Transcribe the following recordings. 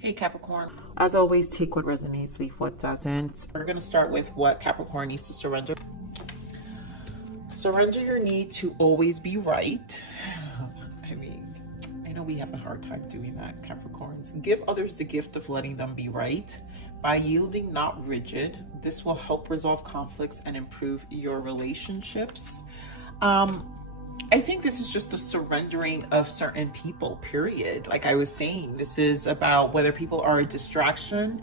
Hey Capricorn, as always, take what resonates, leave what doesn't. We're going to start with what Capricorn needs to surrender. Surrender your need to always be right. I mean, I know we have a hard time doing that, Capricorns. Give others the gift of letting them be right. By yielding, not rigid, this will help resolve conflicts and improve your relationships. I think this is just a surrendering of certain people, period. Like I was saying, this is about whether people are a distraction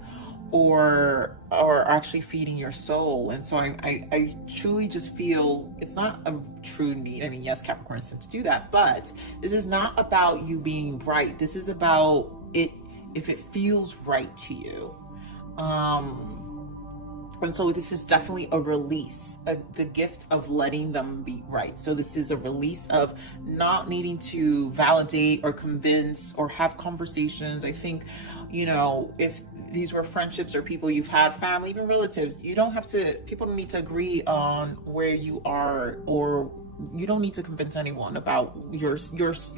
or actually feeding your soul. And so I truly just feel it's not a true need. I mean, yes, Capricorns tend to do that, but this is not about you being right. This is about it if it feels right to you. And so this is definitely a release, the gift of letting them be right. So this is a release of not needing to validate or convince or have conversations. I think, you know, if these were friendships or people you've had, family, even relatives, you don't have to, people don't need to agree on where you are, or you don't need to convince anyone about your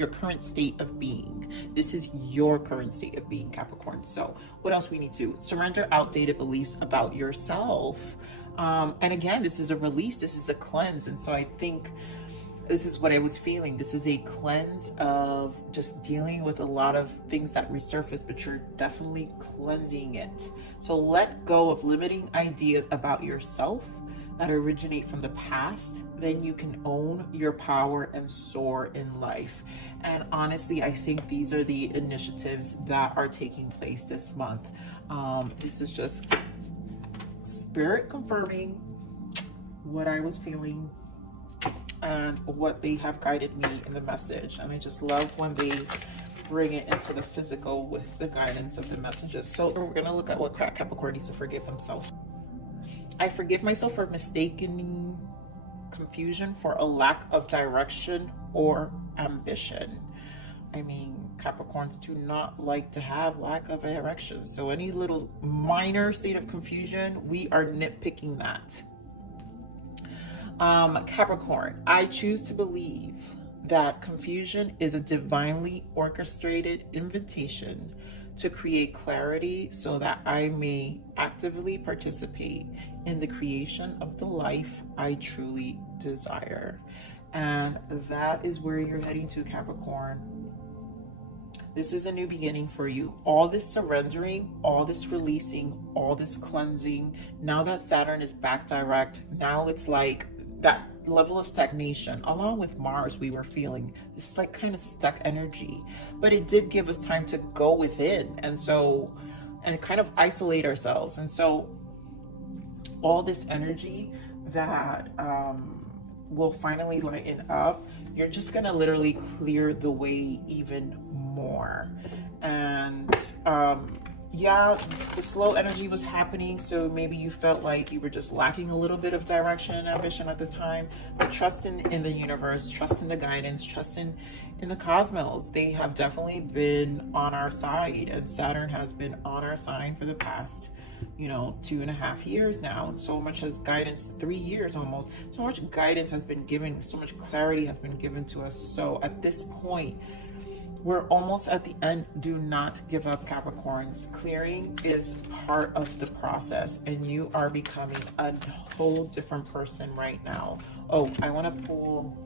current state of being. This is your current state of being, Capricorn. So what else we need to surrender? Outdated beliefs about yourself. And again, this is a release, this is a cleanse. And so I think this is what I was feeling. This is a cleanse of just dealing with a lot of things that resurface, but you're definitely cleansing it. So let go of limiting ideas about yourself that originate from the past. Then you can own your power and soar in life. And honestly, I think these are the initiatives that are taking place this month. This is just spirit confirming what I was feeling and what they have guided me in the message. And I just love when they bring it into the physical with the guidance of the messages. So we're gonna look at what Capricorn needs to forgive themselves. I forgive myself for mistaking confusion, for a lack of direction or ambition. I mean, Capricorns do not like to have lack of direction. So any little minor state of confusion, we are nitpicking that. Capricorn, I choose to believe that confusion is a divinely orchestrated invitation to create clarity so that I may actively participate in the creation of the life I truly desire. And that is where you're heading to, Capricorn. This is a new beginning for you. All this surrendering, all this releasing, all this cleansing. Now that Saturn is back direct, now it's like that level of stagnation, along with Mars, we were feeling this like kind of stuck energy, but it did give us time to go within and kind of isolate ourselves. And so all this energy that will finally lighten up, you're just gonna literally clear the way even more. And yeah, the slow energy was happening, so maybe you felt like you were just lacking a little bit of direction and ambition at the time, but trust in the universe, trust in the guidance, trust in the cosmos. They have definitely been on our side, and Saturn has been on our side for the past, you know, 2.5 years now. So much as guidance, 3 years almost, so much guidance has been given, so much clarity has been given to us. So at this point, we're almost at the end. Do not give up, Capricorns. Clearing is part of the process, and you are becoming a whole different person right now. Oh, I want to pull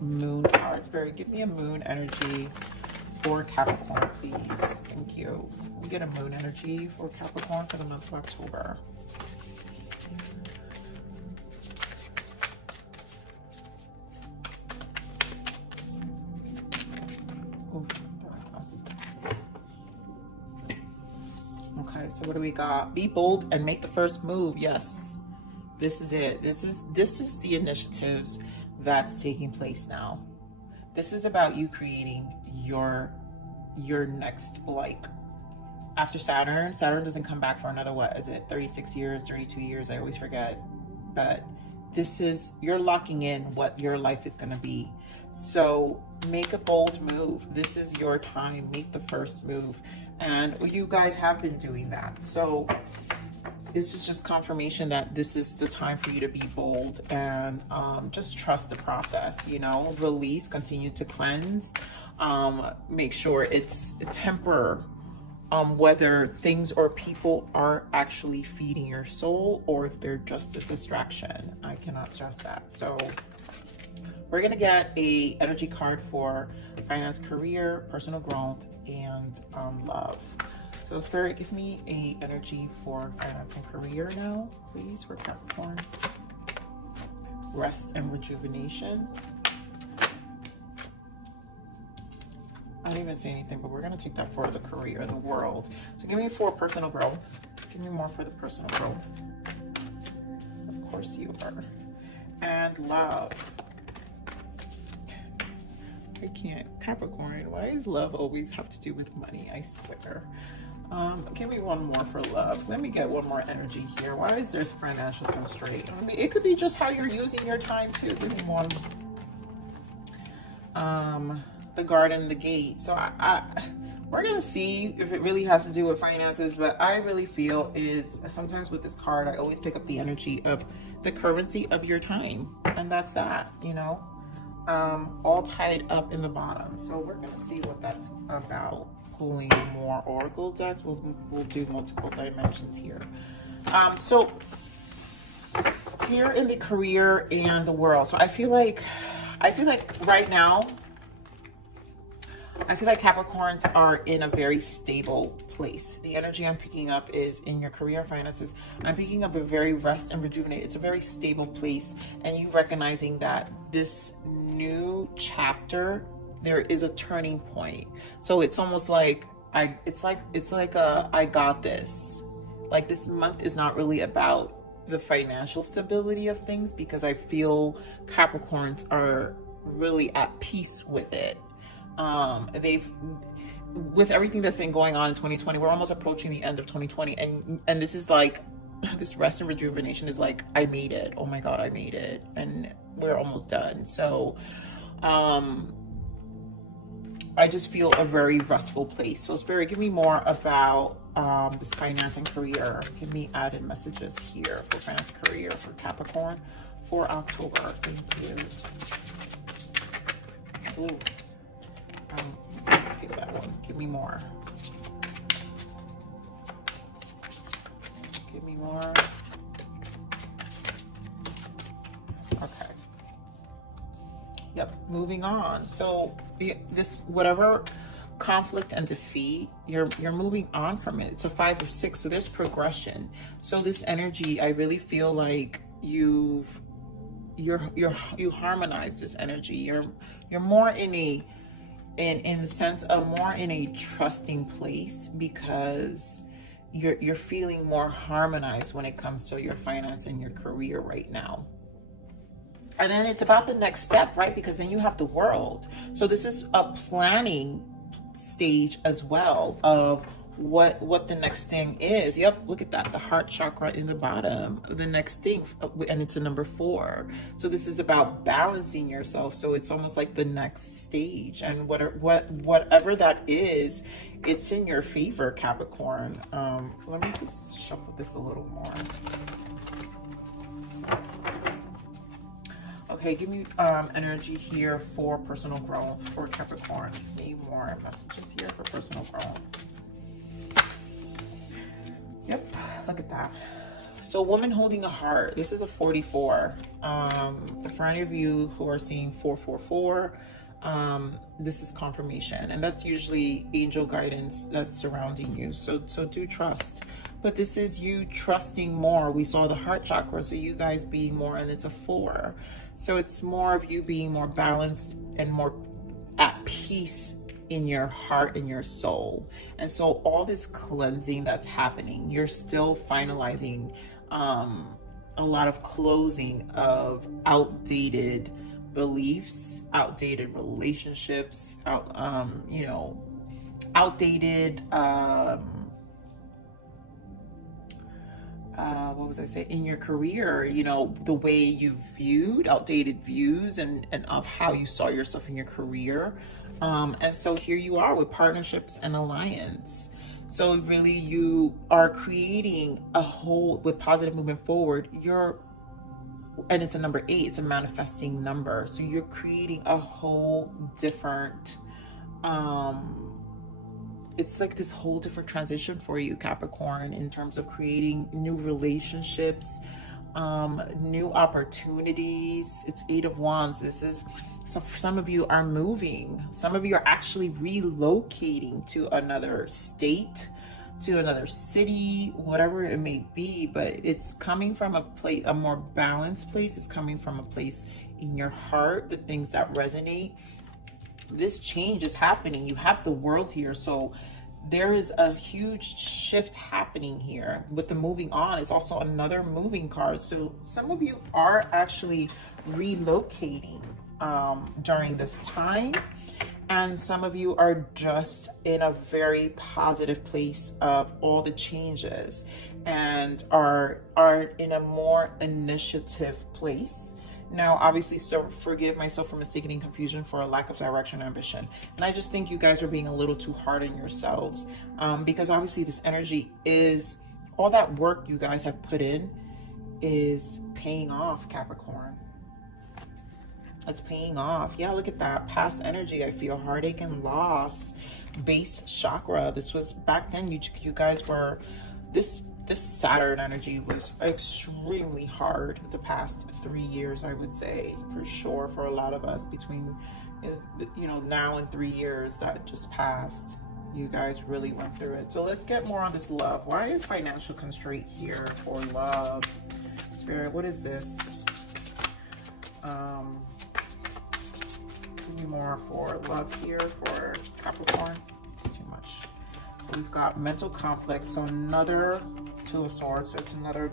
moon cards. Spirit, give me a moon energy for Capricorn, please. Thank you. We get a moon energy for Capricorn for the month of October. Okay, so what do we got? Be bold and make the first move. Yes, this is it. This is the initiatives that's taking place now. This is about you creating your next, like, after Saturn doesn't come back for another, what is it, 36 years, 32 years, I always forget. But this is, you're locking in what your life is going to be. So make a bold move. This is your time. Make the first move. And you guys have been doing that. So this is just confirmation that this is the time for you to be bold and just trust the process, you know, release, continue to cleanse, make sure it's temper whether things or people are actually feeding your soul or if they're just a distraction. I cannot stress that. So we're gonna get a energy card for finance, career, personal growth, and love. So Spirit, give me a energy for finance and career now, please, for Capricorn. Rest and rejuvenation. I didn't even say anything, but we're going to take that for the career, the world. So give me for personal growth. Give me more for the personal growth. Of course you are. And love. I can't. Capricorn, why does love always have to do with money? I swear. Give me one more for love. Let me get one more energy here. Why is there financial constraint? I mean, it could be just how you're using your time too. Give me one. The garden, the gate. So we're gonna see if it really has to do with finances, but I really feel is sometimes with this card I always pick up the energy of the currency of your time, and that's that, you know, all tied up in the bottom. So we're gonna see what that's about. Pulling more oracle decks. We'll do multiple dimensions here. So here in the career and the world, so I feel like right now I feel like Capricorns are in a very stable place. The energy I'm picking up is in your career finances. I'm picking up a very rest and rejuvenate. It's a very stable place, and you recognizing that this new chapter, there is a turning point. So it's almost like it's like I got this. Like this month is not really about the financial stability of things, because I feel Capricorns are really at peace with it. With everything that's been going on in 2020, we're almost approaching the end of 2020, and this is like, this rest and rejuvenation is like, I made it. Oh my God, I made it, and we're almost done. So I just feel a very restful place. So Spirit, give me more about this finance and career. Give me added messages here for finance and career for Capricorn for October. Thank you. Ooh. Give that one. Give me more. Give me more. Okay. Yep. Moving on. So this, whatever conflict and defeat, you're moving on from it. It's a 5 of 6. So there's progression. So this energy, I really feel like you harmonize this energy. You're more in the sense of more in a trusting place, because you're feeling more harmonized when it comes to your finance and your career right now. And then it's about the next step, right? Because then you have the world. So this is a planning stage as well of what the next thing is. Yep, look at that, the heart chakra in the bottom, the next thing, and it's a number 4. So this is about balancing yourself. So it's almost like the next stage, and whatever that is, it's in your favor, Capricorn. Let me just shuffle this a little more. Okay, give me energy here for personal growth for Capricorn. Give me more messages here for personal growth. Yep, look at that. So woman holding a heart. This is a 44. For any of you who are seeing 444, this is confirmation, and that's usually angel guidance that's surrounding you. So do trust. But this is you trusting more. We saw the heart chakra, so you guys being more, and it's a 4. So it's more of you being more balanced and more at peace in your heart and your soul. And so all this cleansing that's happening, you're still finalizing a lot of closing of outdated beliefs, outdated relationships, outdated what was I saying, in your career, the way you viewed, outdated views and of how you saw yourself in your career. And so here you are with partnerships and alliance. So really you are creating a whole, with positive movement forward, and it's a number 8, it's a manifesting number. So you're creating a whole different it's like this whole different transition for you, Capricorn, in terms of creating new relationships, new opportunities. It's 8 of Wands. This is, so for some of you are moving. Some of you are actually relocating to another state, to another city, whatever it may be, but it's coming from a place, a more balanced place. It's coming from a place in your heart, the things that resonate. This change is happening. You have the world here, so there is a huge shift happening here. With the moving on, it's also another moving card. So some of you are actually relocating during this time, and some of you are just in a very positive place of all the changes and are in a more initiative place. Now, obviously, so forgive myself for mistaking confusion for a lack of direction or ambition. And I just think you guys are being a little too hard on yourselves, because obviously this energy is, all that work you guys have put in is paying off, Capricorn. It's paying off. Yeah, look at that. Past energy, I feel heartache and loss. Base chakra. This was back then, you guys were, this Saturn energy was extremely hard the past 3 years, I would say, for sure, for a lot of us. Between, you know, now and 3 years that just passed, you guys really went through it. So let's get more on this love. Why is financial constraint here for love? Spirit, what is this? Give me more for love here for Capricorn. It's too much. We've got mental conflict, so another 2 of Swords. So it's another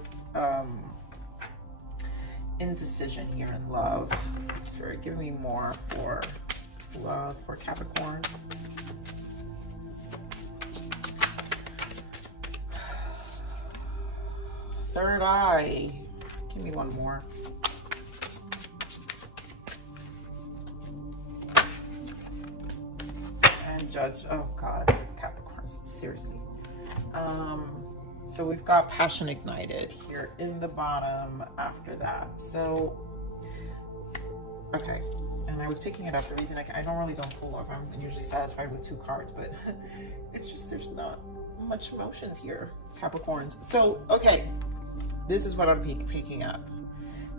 indecision here in love. Sorry, give me more for love for Capricorn. Third eye. Give me one more. And Judge. Oh God, Capricorn. Seriously. So we've got passion ignited here in the bottom after that. So, okay. And I was picking it up. The reason I don't pull off. I'm usually satisfied with 2 cards, but it's just, there's not much emotions here, Capricorns. So, okay. This is what I'm picking up.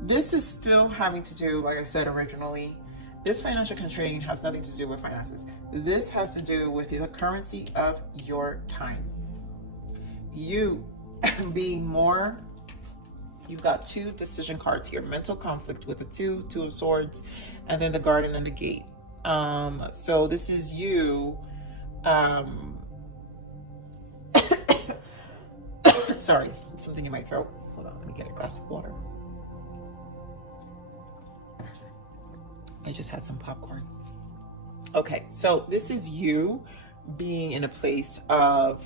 This is still having to do, like I said originally, this financial constraint has nothing to do with finances. This has to do with the currency of your time. You being more, you've got 2 decision cards here. Mental conflict with the 2 of Swords, and then the Garden and the Gate. So this is you, sorry, something in my throat. Hold on, let me get a glass of water. I just had some popcorn. Okay, so this is you being in a place of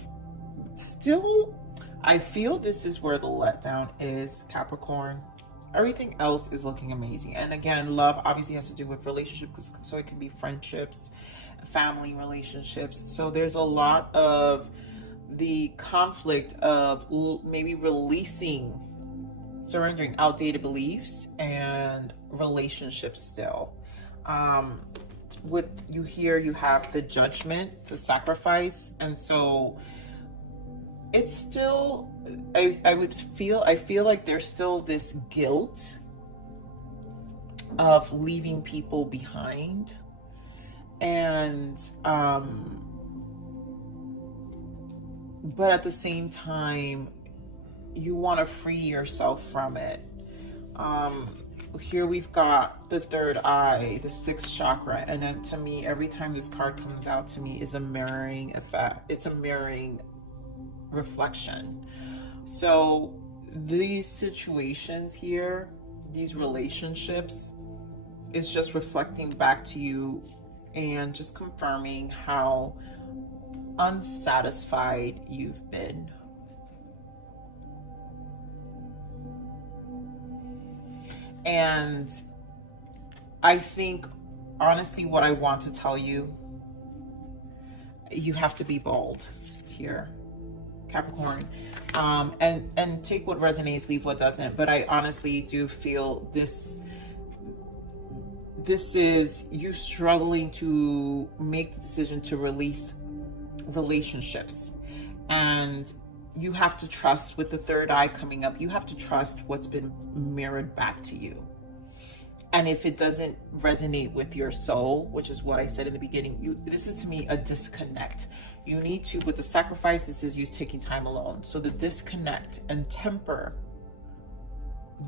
still, I feel this is where the letdown is, Capricorn. Everything else is looking amazing. And again, love obviously has to do with relationships, so it can be friendships, family relationships. So there's a lot of the conflict of maybe releasing, surrendering outdated beliefs and relationships still. With you here, you have the Judgment, the Sacrifice, and so it's still, I feel like there's still this guilt of leaving people behind, and but at the same time you want to free yourself from it. Here we've got the third eye, the 6th chakra, and then to me, every time this card comes out to me is a mirroring effect. It's a mirroring reflection. So these situations here, these relationships, is just reflecting back to you and just confirming how unsatisfied you've been. And I think, honestly, what I want to tell you, you have to be bold here, Capricorn. And take what resonates, leave what doesn't. But I honestly do feel this is you struggling to make the decision to release relationships. And you have to trust, with the third eye coming up, you have to trust what's been mirrored back to you. And if it doesn't resonate with your soul, which is what I said in the beginning, this is to me a disconnect. You need to, with the sacrifice, this is you taking time alone. So the disconnect and temper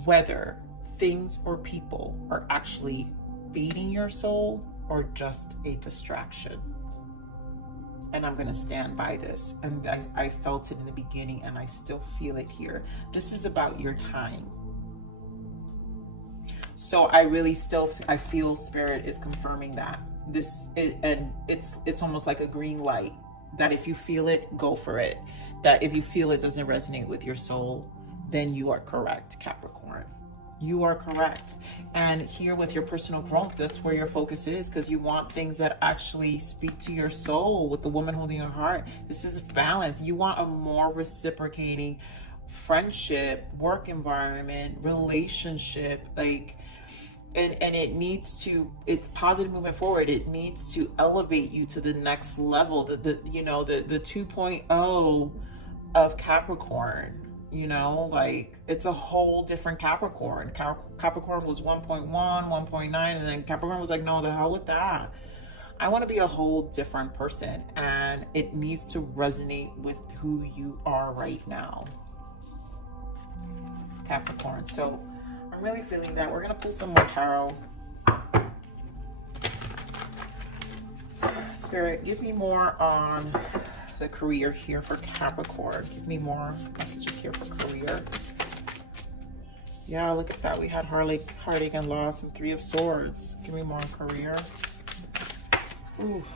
whether things or people are actually feeding your soul or just a distraction. And I'm going to stand by this. And I felt it in the beginning and I still feel it here. This is about your time. So I really still, I feel Spirit is confirming that. And it's almost like a green light, that if you feel it, go for it. That if you feel it doesn't resonate with your soul, then you are correct, Capricorn. You are correct. And here with your personal growth, that's where your focus is, because you want things that actually speak to your soul. With the woman holding your heart, this is balance. You want a more reciprocating friendship, work environment, relationship, like, and it needs to, it's positive moving forward. It needs to elevate you to the next level, the 2.0 of Capricorn. You know, like, it's a whole different Capricorn. Capricorn was 1.1, 1.9, and then Capricorn was like, no, the hell with that. I want to be a whole different person, and it needs to resonate with who you are right now, Capricorn. So I'm really feeling that. We're going to pull some more tarot. Spirit, give me more on the career here for Capricorn. Give me more messages here for career. Yeah, look at that. We had heartache and loss and 3 of Swords. Give me more on career. Oof.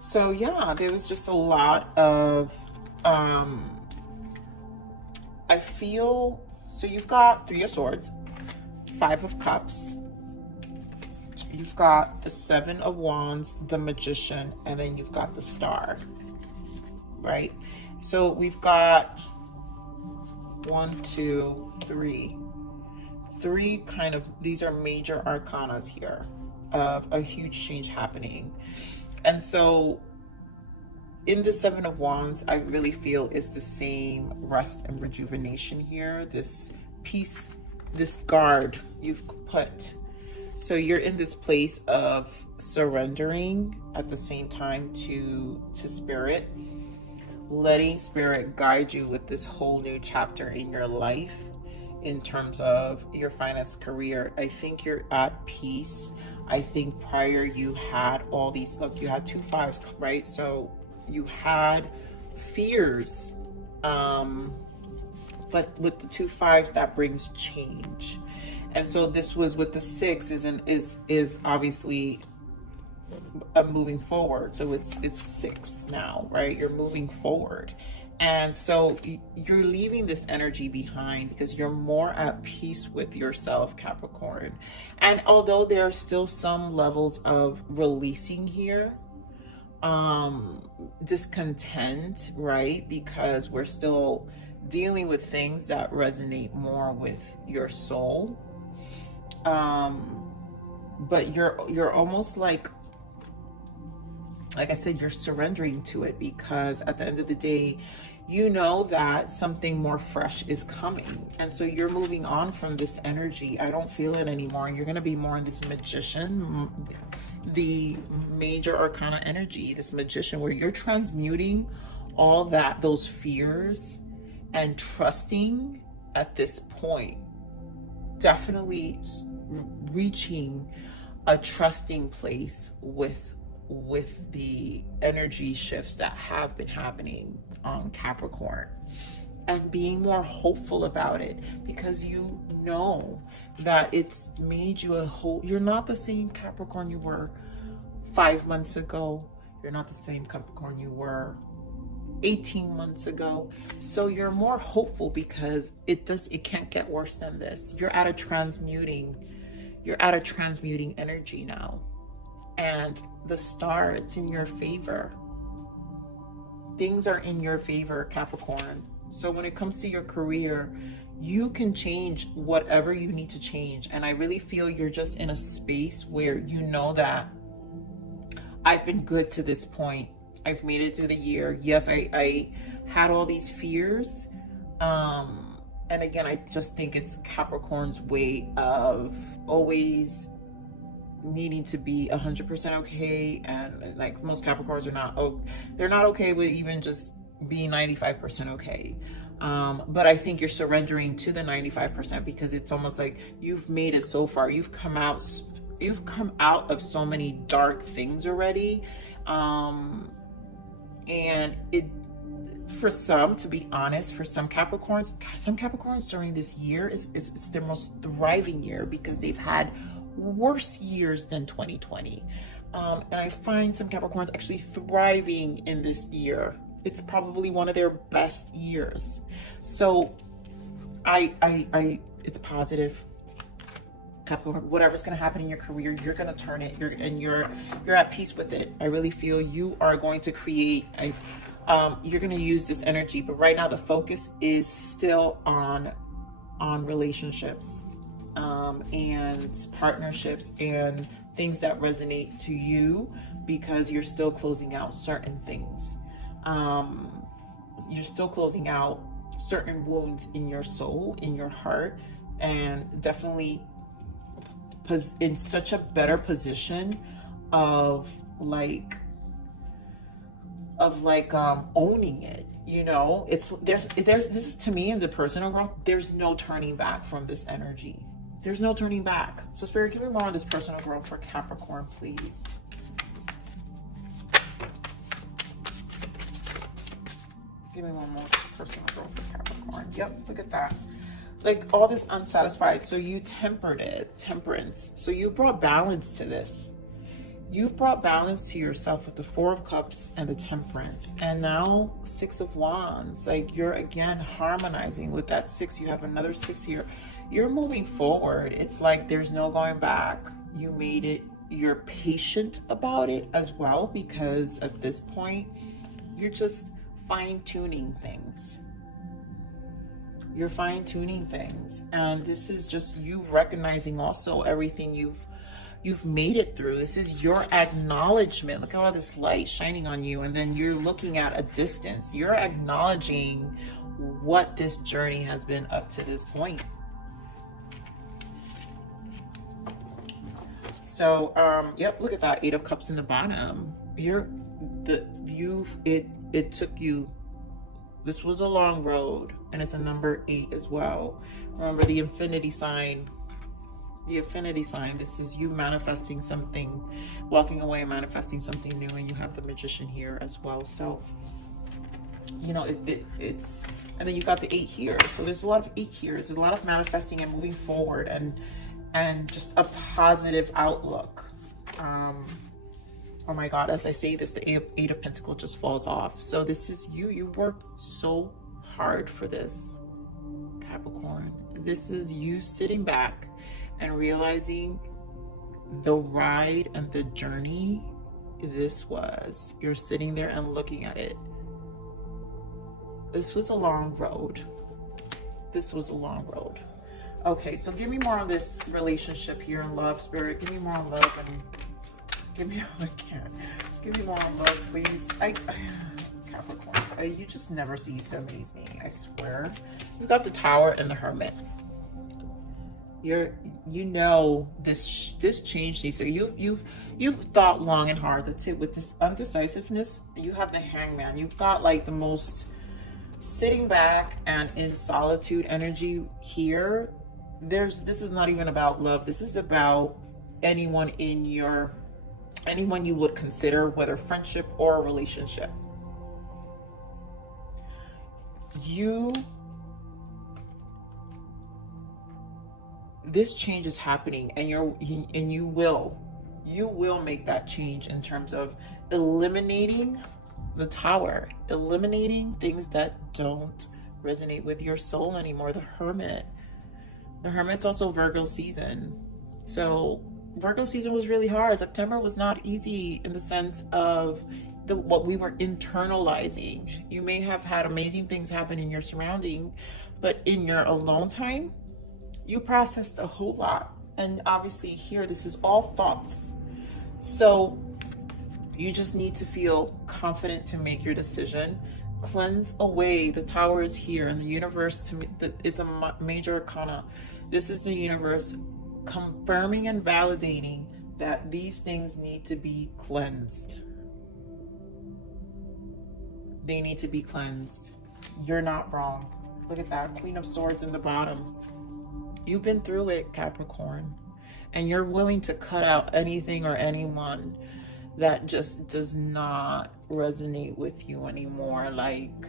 So yeah, there was just a lot of I feel, so you've got 3 of Swords, 5 of Cups, you've got the 7 of Wands, the Magician, and then you've got the Star, right? So we've got 1, 2, 3 kind of, these are major arcanas here of a huge change happening. And so in the 7 of Wands, I really feel is the same rest and rejuvenation here. This peace, this guard you've put. So you're in this place of surrendering at the same time to Spirit, letting Spirit guide you with this whole new chapter in your life in terms of your finance, career. I think you're at peace. I think prior you had all these, look, you had 2 5s, right? So you had fears, but with the 2 5s, that brings change. And so this was with the 6 is obviously moving forward. So it's 6 now, right? You're moving forward. And so you're leaving this energy behind because you're more at peace with yourself, Capricorn. And although there are still some levels of releasing here, discontent, right? Because we're still dealing with things that resonate more with your soul. But you're almost like I said, you're surrendering to it, because at the end of the day, you know that something more fresh is coming. And so you're moving on from this energy. I don't feel it anymore. And you're going to be more in this Magician, the major arcana energy, this Magician, where you're transmuting all that, those fears, and trusting at this point. Definitely reaching a trusting place with the energy shifts that have been happening on Capricorn, and being more hopeful about it, because you know that it's made you a whole, you're not the same Capricorn you were 5 months ago. You're not the same Capricorn you were 18 months ago. So you're more hopeful because it can't get worse than this. You're at a transmuting energy now. And the Star, it's in your favor. Things are in your favor, Capricorn. So when it comes to your career, you can change whatever you need to change. And I really feel you're just in a space where you know that I've been good to this point. I've made it through the year. Yes, I had all these fears. And again, I just think it's Capricorn's way of always needing to be 100% okay. And like most Capricorns are not, they're not okay with even just being 95% okay. But I think you're surrendering to the 95% because it's almost like you've made it so far. You've come out of so many dark things already. And it, for some, to be honest, for some Capricorns during this year is their most thriving year because they've had worse years than 2020. And I find some Capricorns actually thriving in this year. It's probably one of their best years. So it's positive. Capricorn, whatever's going to happen in your career, you're going to turn it. You're at peace with it. I really feel you are going to create you're going to use this energy, but right now the focus is still on relationships, and partnerships and things that resonate to you, because you're still closing out certain things. You're still closing out certain wounds in your soul, in your heart, and definitely in such a better position of owning it. You know, there's this is, to me, in the personal growth, there's no turning back from this energy. There's no turning back. So Spirit, give me more on this personal growth for Capricorn, please. Give me one more personal growth for Capricorn. Yep, look at that. Like all this unsatisfied. So you tempered it, temperance. So you brought balance to this. You brought balance to yourself with the Four of Cups and the Temperance. And now Six of Wands. Like you're again harmonizing with that six. You have another six here. You're moving forward. It's like there's no going back. You made it. You're patient about it as well, because at this point, you're just fine-tuning things. You're fine-tuning things. And this is just you recognizing also everything you've made it through. This is your acknowledgement. Look at all this light shining on you, and then you're looking at a distance. You're acknowledging what this journey has been up to this point. So yep, look at that, Eight of Cups in the bottom. It took you, this was a long road, and it's a number 8 as well. Remember the infinity sign. The infinity sign, this is you manifesting something, walking away, manifesting something new, and you have the Magician here as well. So, you know, it's, and then you got the 8 here. So there's a lot of 8 here. There's a lot of manifesting and moving forward, and just a positive outlook. Oh my God, as I say this, the Eight of Pentacles just falls off. So this is you worked so hard for this, Capricorn. This is you sitting back and realizing the ride and the journey this was. You're sitting there and looking at it. This was a long road. This was a long road. Okay, so give me more on this relationship here in love, Spirit. Give me more on love, and give me, I can't. Give me more on love, please. Capricorns, you just never cease to amaze me, I swear. You got the Tower and the Hermit. You know this changed you. So you've thought long and hard. That's it. With this undecisiveness, you have the Hangman. You've got like the most sitting back and in solitude energy here. This is not even about love. This is about anyone you would consider, whether friendship or a relationship. This change is happening, and you will make that change in terms of eliminating the Tower, eliminating things that don't resonate with your soul anymore. The Hermit. The Hermit's also Virgo season. So Virgo season was really hard. September was not easy in the sense of what we were internalizing. You may have had amazing things happen in your surrounding, but in your alone time, you processed a whole lot. And obviously here, this is all thoughts. So you just need to feel confident to make your decision. Cleanse away. The Tower is here, and the universe is a major arcana. This is the universe confirming and validating that these things need to be cleansed. They need to be cleansed. You're not wrong. Look at that, Queen of Swords in the bottom. You've been through it, Capricorn, and you're willing to cut out anything or anyone that just does not resonate with you anymore. Like,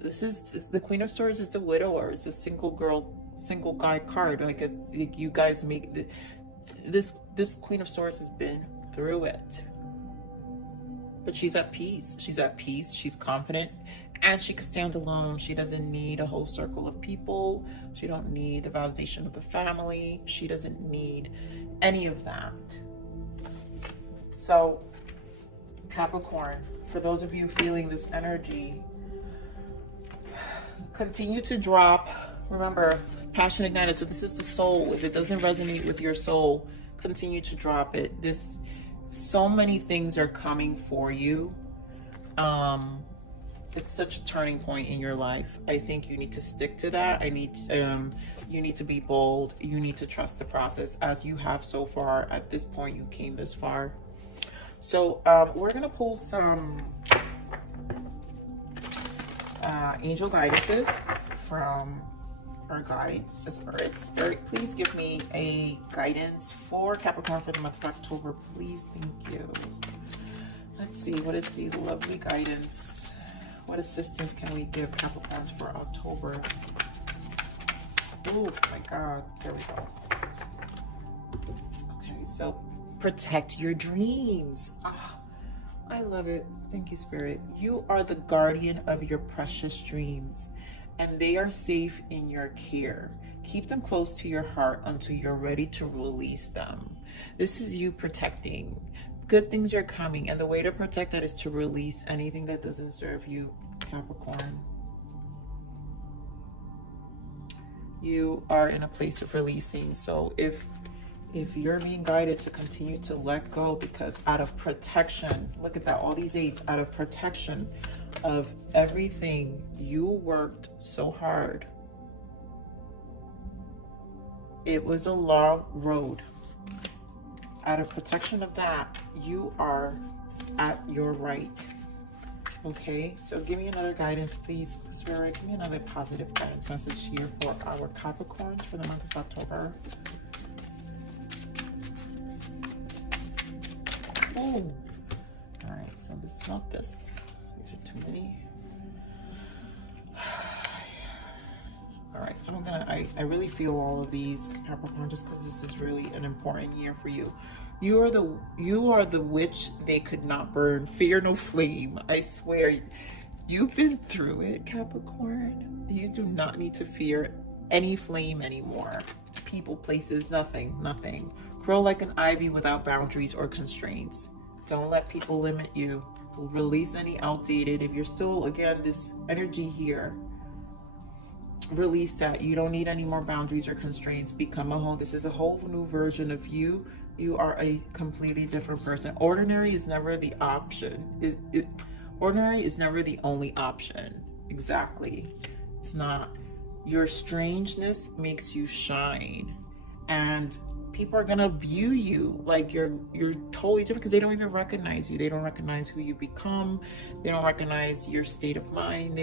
this is the Queen of Swords is the widower. It's a single girl, single guy card. Like, it's like you guys make this Queen of Swords has been through it, but she's at peace. She's at peace. She's confident, and she can stand alone. She doesn't need a whole circle of people. She don't need the validation of the family. She doesn't need any of that. So, Capricorn, for those of you feeling this energy, continue to drop. Remember, passion ignited. So this is the soul. If it doesn't resonate with your soul, continue to drop it. So many things are coming for you. It's such a turning point in your life. I think you need to stick to that. You need to be bold. You need to trust the process, as you have so far. At this point, you came this far. So we're gonna pull some angel guidances from our guides, the spirits. Spirit, please give me a guidance for Capricorn for the month of October, please. Thank you. Let's see, what is the lovely guidance? What assistance can we give Capricorns for October? Oh my God, there we go. Okay, so protect your dreams. I love it. Thank you, Spirit. You are the guardian of your precious dreams, and they are safe in your care. Keep them close to your heart until you're ready to release them. This is you protecting. Good things are coming, and the way to protect that is to release anything that doesn't serve you, Capricorn. You are in a place of releasing. So if you're being guided to continue to let go, because out of protection, look at that, all these eights, out of protection of everything you worked so hard. It was a long road. Out of protection of that, you are at your right. Okay, so give me another guidance, please, Spirit. Give me another positive guidance message here for our Capricorns for the month of October. Ooh. All right, so this is not this. These are too many. All right, so I really feel all of these, Capricorn, just because this is really an important year for you. You are the witch they could not burn. Fear no flame. I swear, you've been through it, Capricorn. You do not need to fear any flame anymore. People, places, nothing. Grow like an ivy without boundaries or constraints. Don't let people limit you. Release any outdated. If you're still, again, this energy here, release that. You don't need any more boundaries or constraints. Become a whole. This is a whole new version of you. You are a completely different person. Ordinary is never the option. Ordinary is never the only option. Exactly. It's not. Your strangeness makes you shine. And people are gonna view you like you're totally different, because they don't even recognize you. They don't recognize who you become. They don't recognize your state of mind.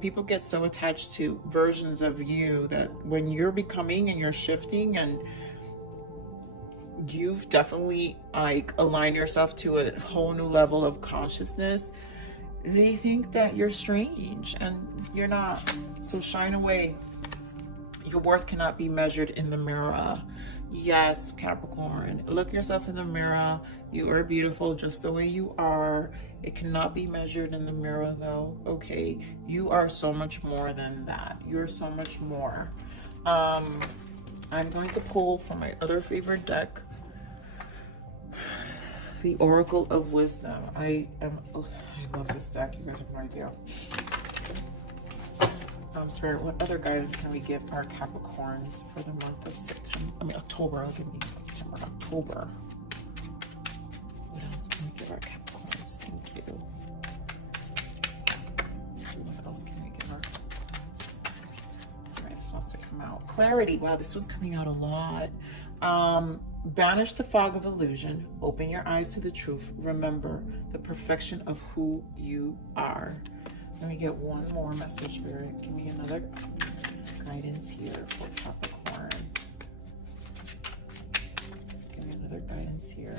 People get so attached to versions of you that when you're becoming and you're shifting and you've definitely like aligned yourself to a whole new level of consciousness, they think that you're strange, and you're not. So shine away. Your worth cannot be measured in the mirror. Yes, Capricorn, look yourself in the mirror. You are beautiful just the way you are. It cannot be measured in the mirror though, okay? You are so much more than that. You're so much more. I'm going to pull from my other favorite deck, the Oracle of Wisdom. I love this deck. You guys have no idea. Spirit, what other guidance can we give our Capricorns for the month of September? I mean, October. I'll give me September, October. What else can we give our Capricorns? Thank you. What else can we give our Capricorns? All right, this wants to come out. Clarity. Wow, this was coming out a lot. Banish the fog of illusion. Open your eyes to the truth. Remember the perfection of who you are. Let me get one more message, Spirit. Give me another guidance here for Capricorn. Give me another guidance here.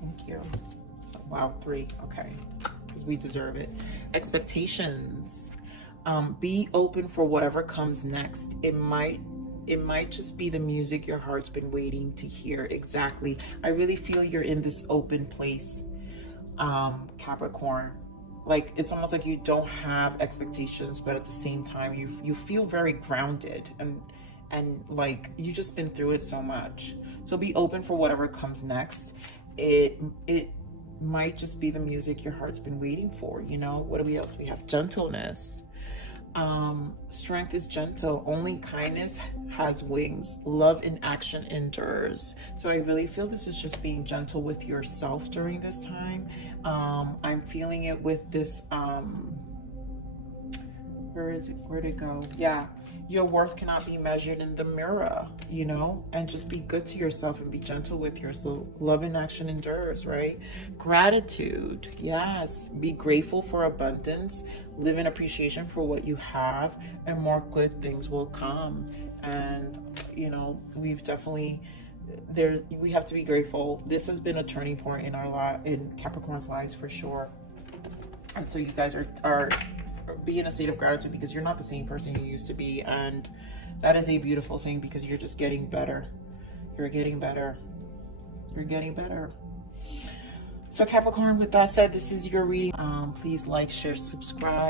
Thank you. Wow, 3. Okay. Because we deserve it. Expectations. Be open for whatever comes next. It might just be the music your heart's been waiting to hear. Exactly. I really feel you're in this open place, Capricorn. Like, it's almost like you don't have expectations, but at the same time, you feel very grounded and like you just been through it so much. So be open for whatever comes next. It might just be the music your heart's been waiting for. You know, what do we else? We have gentleness. Strength is gentle. Only kindness has wings. Love in action endures. So I really feel this is just being gentle with yourself during this time. I'm feeling it with this, where is it? Where'd it go? Yeah. Your worth cannot be measured in the mirror, you know, and just be good to yourself and be gentle with yourself. Love in action endures, right? Gratitude. Yes. Be grateful for abundance. Live in appreciation for what you have, and more good things will come. And, you know, we've definitely, we have to be grateful. This has been a turning point in in Capricorn's lives for sure. And so you guys are be in a state of gratitude because you're not the same person you used to be, and that is a beautiful thing because you're just getting better. You're getting better. You're getting better. So Capricorn, with that said, this is your reading. Please like, share, subscribe.